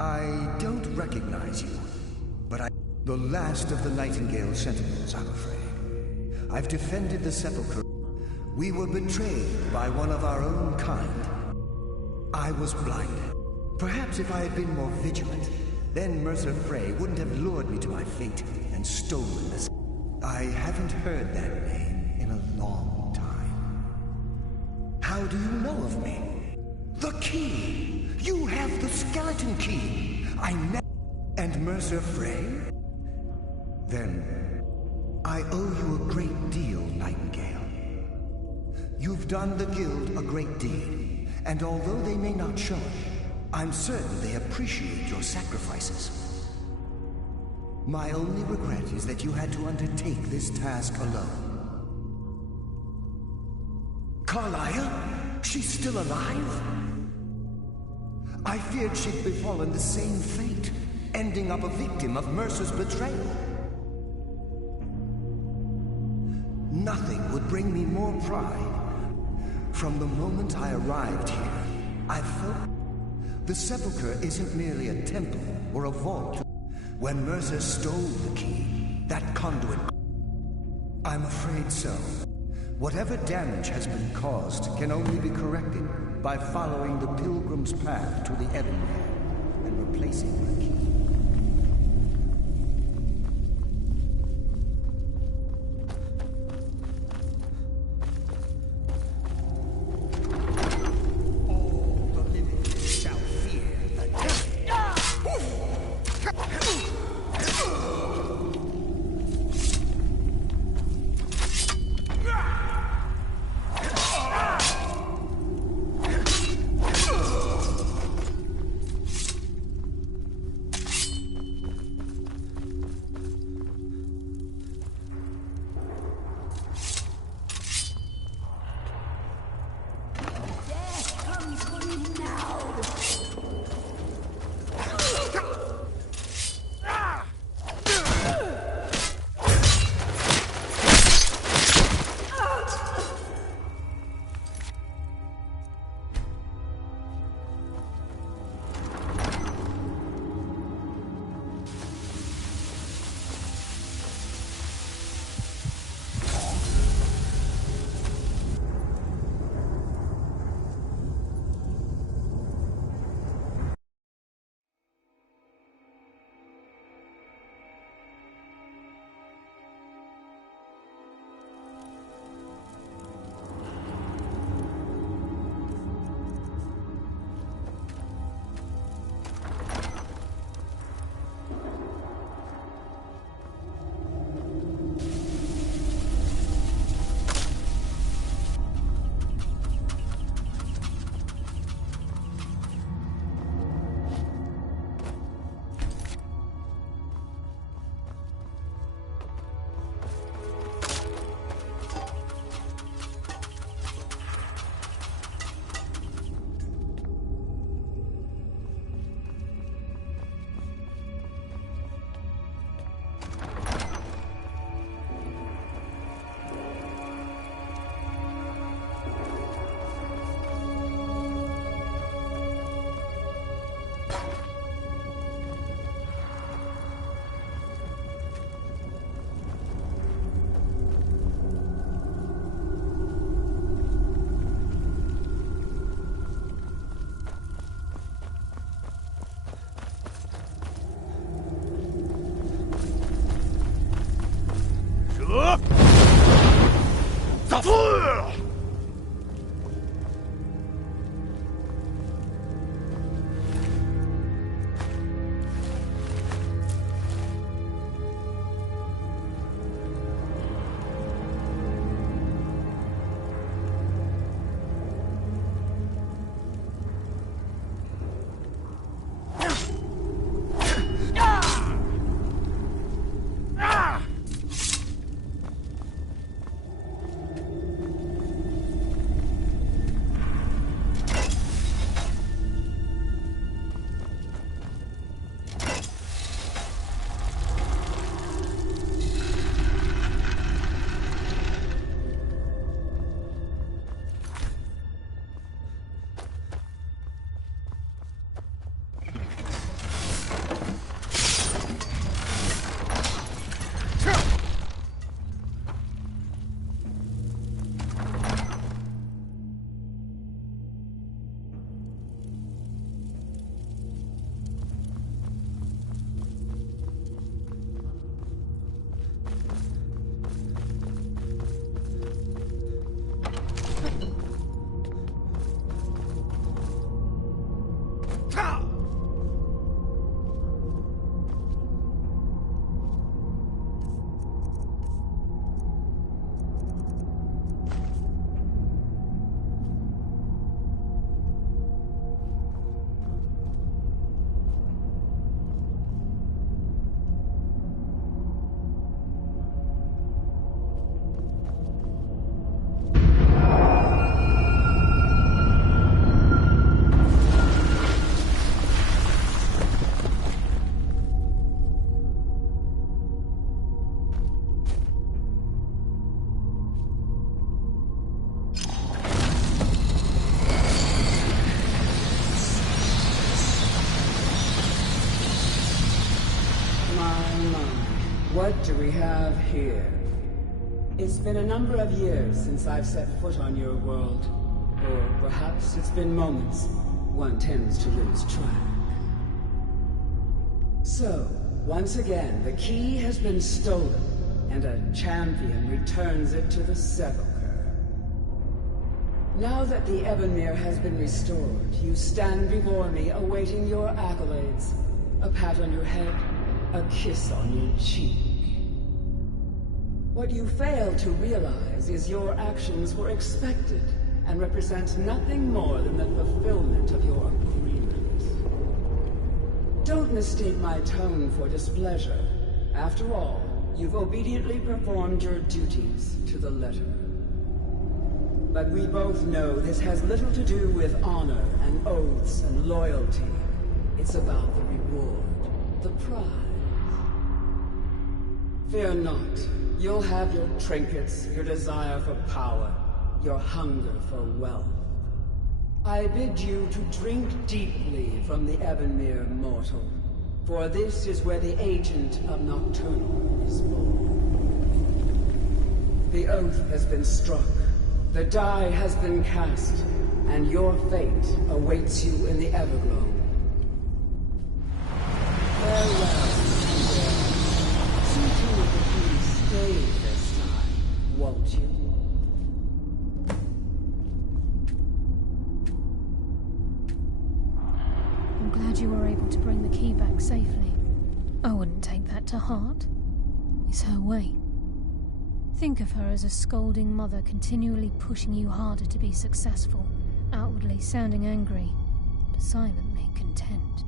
I don't recognize you, but the last of the Nightingale Sentinels, I'm afraid. I've defended the Sepulchre. We were betrayed by one of our own kind. I was blinded. Perhaps if I had been more vigilant, then Mercer Frey wouldn't have lured me to my fate and stolen this. I haven't heard that name in a long time. How do you know of me? The key! You have the skeleton key! And Mercer Frey? Then, I owe you a great deal, Nightingale. You've done the Guild a great deed, and although they may not show it, I'm certain they appreciate your sacrifices. My only regret is that you had to undertake this task alone. Carlia? She's still alive? I feared she'd befallen the same fate, ending up a victim of Mercer's betrayal. Nothing would bring me more pride. From the moment I arrived here, I felt the Sepulchre isn't merely a temple or a vault. When Mercer stole the key, that conduit... I'm afraid so. Whatever damage has been caused can only be corrected by following the Pilgrim's path to the Ebenware and replacing the key. My. What do we have here? It's been a number of years since I've set foot on your world. Or perhaps it's been moments. One tends to lose track. So, once again, the key has been stolen, and a champion returns it to the Sepulchre. Now that the Ebonmere has been restored, you stand before me awaiting your accolades. A pat on your head, a kiss on your cheek. What you fail to realize is your actions were expected and represent nothing more than the fulfillment of your agreement. Don't mistake my tone for displeasure. After all, you've obediently performed your duties to the letter. But we both know this has little to do with honor and oaths and loyalty. It's about the reward, the prize. Fear not. You'll have your trinkets, your desire for power, your hunger for wealth. I bid you to drink deeply from the Ebonmere mortal, for this is where the agent of Nocturnal is born. The oath has been struck, the die has been cast, and your fate awaits you in the Everglow. Farewell, see to it that you stay this time, won't you? I'm glad you were able to bring the key back safely. I wouldn't take that to heart. It's her way. Think of her as a scolding mother continually pushing you harder to be successful, outwardly sounding angry, but silently content.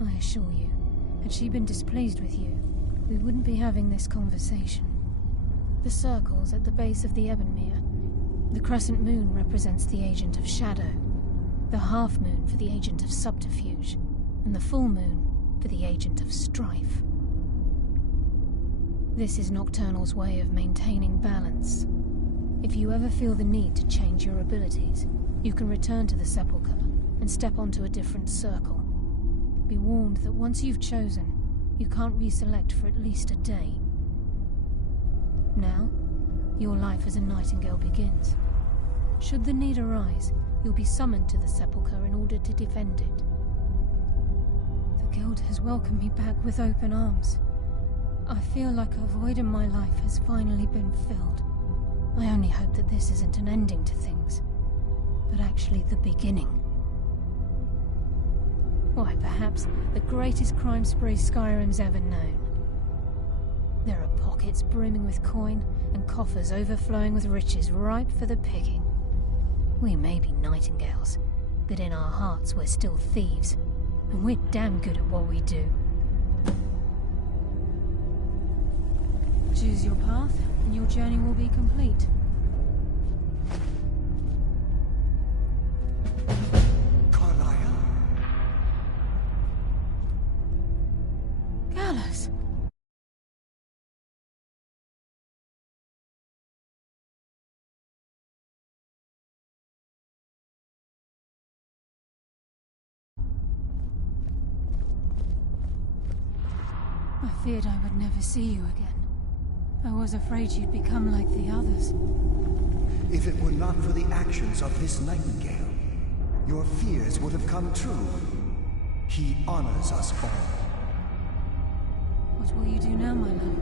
I assure you, had she been displeased with you, we wouldn't be having this conversation. The circles at the base of the Ebonmere. The crescent moon represents the agent of shadow, the half moon for the agent of subterfuge, and the full moon for the agent of strife. This is Nocturnal's way of maintaining balance. If you ever feel the need to change your abilities, you can return to the Sepulchre and step onto a different circle. Be warned that once you've chosen, you can't reselect for at least a day. Now, your life as a Nightingale begins. Should the need arise, you'll be summoned to the Sepulchre in order to defend it. The Guild has welcomed me back with open arms. I feel like a void in my life has finally been filled. I only hope that this isn't an ending to things, but actually the beginning. Why, perhaps the greatest crime spree Skyrim's ever known. There are pockets brimming with coin and coffers overflowing with riches ripe for the picking. We may be Nightingales, but in our hearts we're still thieves, and we're damn good at what we do. Choose your path, and your journey will be complete. Carlisle? Gallus! I feared I would never see you again. I was afraid you'd become like the others. If it were not for the actions of this Nightingale, your fears would have come true. He honors us all. What will you do now, my love?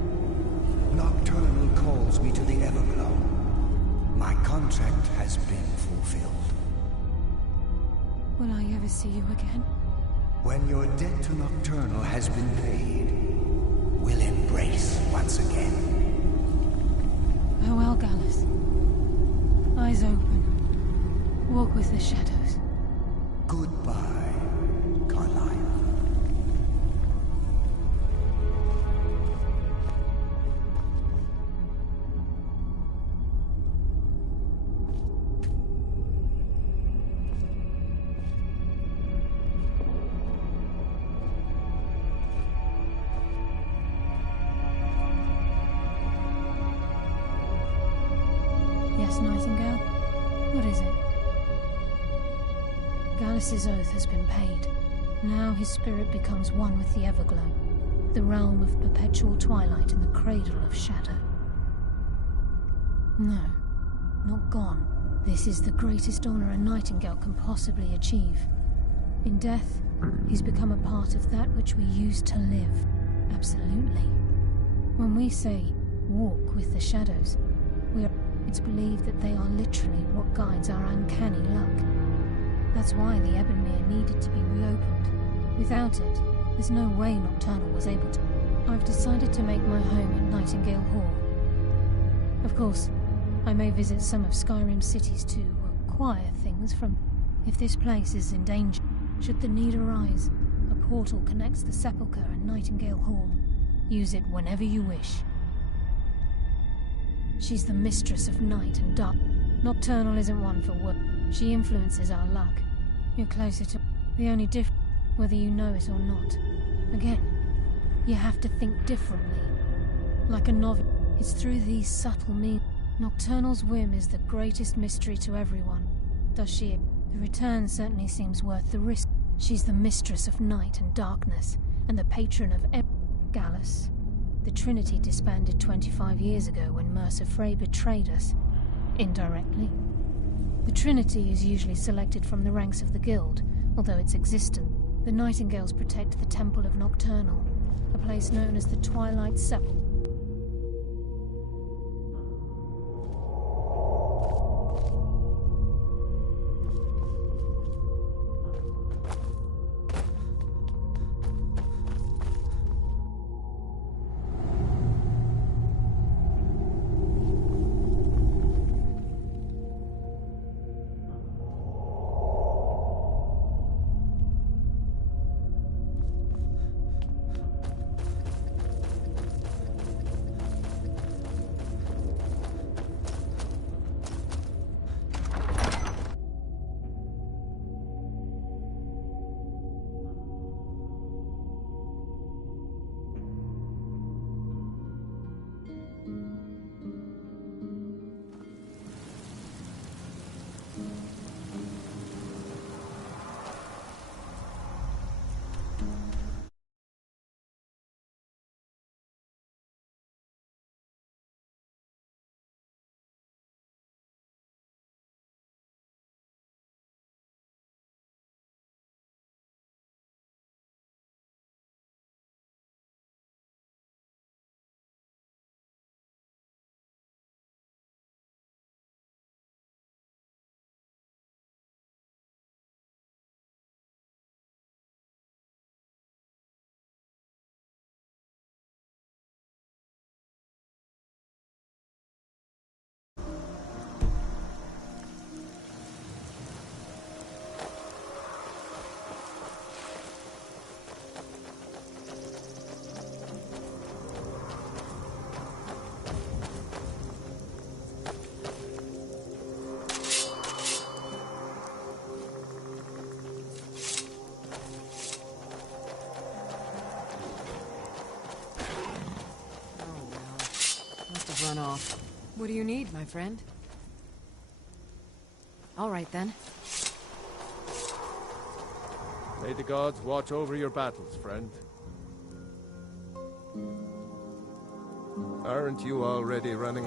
Nocturnal calls me to the Everglow. My contract has been fulfilled. Will I ever see you again? When your debt to Nocturnal has been paid, we'll embrace once again. Farewell, Gallus. Eyes open. Walk with the shadows. Goodbye, Carlisle. Yes, Nightingale? What is it? Gallus's oath has been paid. Now his spirit becomes one with the Everglow. the realm of perpetual twilight and the cradle of shadow. No, not gone. This is the greatest honor a nightingale can possibly achieve. In death, he's become a part of that which we used to live. Absolutely. When we say, walk with the shadows, it's believed that they are literally what guides our uncanny luck. That's why the Ebonmere needed to be reopened. Without it, there's no way Nocturnal was able to. I've decided to make my home at Nightingale Hall. Of course, I may visit some of Skyrim's cities to acquire things from. If this place is in danger, should the need arise, a portal connects the Sepulchre and Nightingale Hall. Use it whenever you wish. She's the mistress of night and dark. Nocturnal isn't one for work. She influences our luck. You're closer to the only difference, whether you know it or not. Again, you have to think differently. Like a novice, it's through these subtle means. Nocturnal's whim is the greatest mystery to everyone. Does she? The return certainly seems worth the risk. She's the mistress of night and darkness, and the patron of Gallus. The Trinity disbanded 25 years ago when Mercer Frey betrayed us. Indirectly. The Trinity is usually selected from the ranks of the Guild, although it's existent. The Nightingales protect the Temple of Nocturnal, a place known as the Twilight Sepulchre. Run off. What do you need, my friend? All right, then. May the gods watch over your battles, friend. Aren't you already running?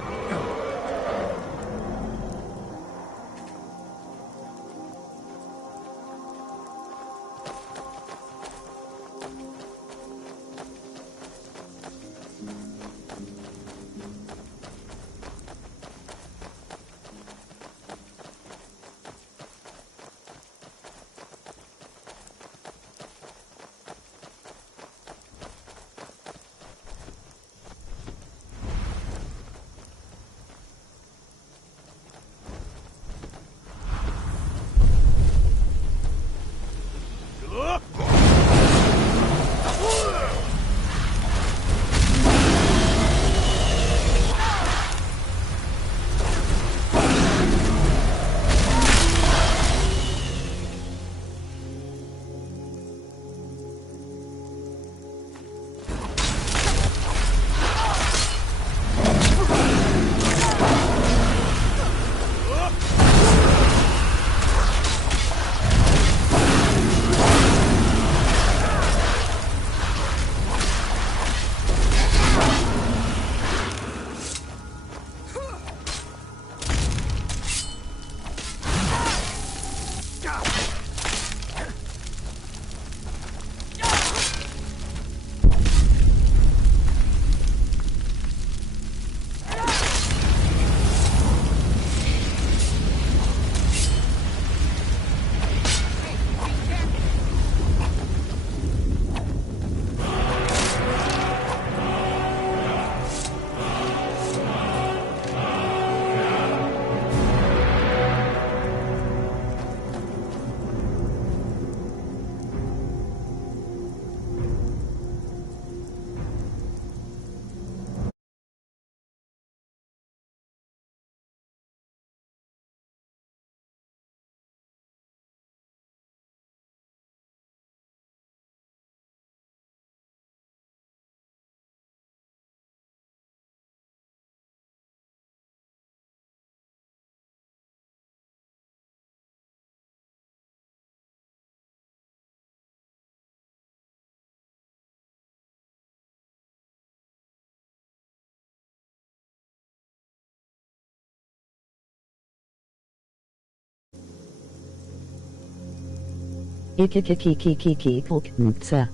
Ikikikikikikikikiksa.